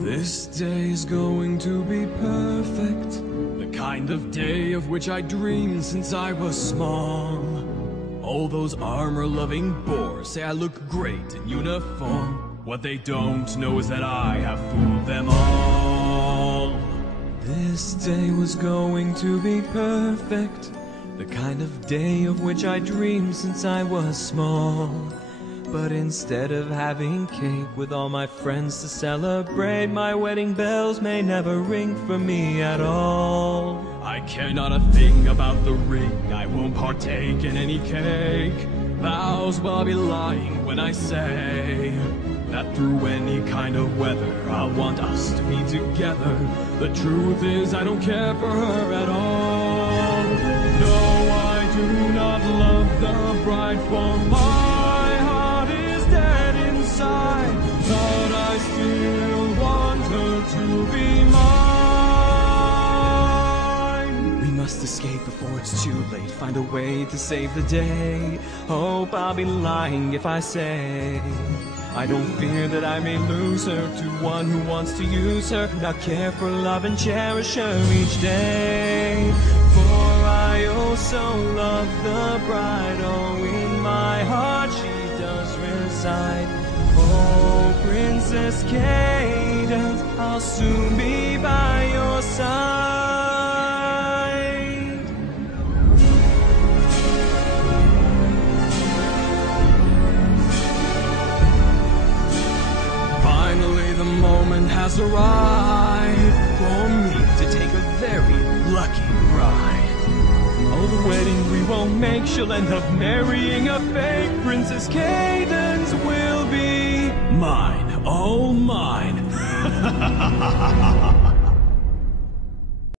This day is going to be perfect, the kind of day of which I dreamed since I was small. All those armor-loving boars say I look great in uniform. What they don't know is that I have fooled them all. This day was going to be perfect, the kind of day of which I dreamed since I was small. But instead of having cake with all my friends to celebrate, my wedding bells may never ring for me at all. I care not a thing about the ring, I won't partake in any cake. Vows, but I'll be lying when I say that through any kind of weather I'll want us to be together. The truth is I don't care for her at all. No, I do not love the bride, for my heart is dead inside. But I still want her to be mine. We must escape before it's too late, find a way to save the day. Hope I'll be lying if I say I don't fear that I may lose her to one who wants to use her, not care for love and cherish her each day. For I also love the bride, oh, in my heart she does reside. Oh, Princess Cadence, I'll soon be by your side. Finally the moment has arrived for me to take a very lucky bride. Oh, the wedding we won't make, she'll end up marrying a fake. Princess Cadence will be mine, oh mine.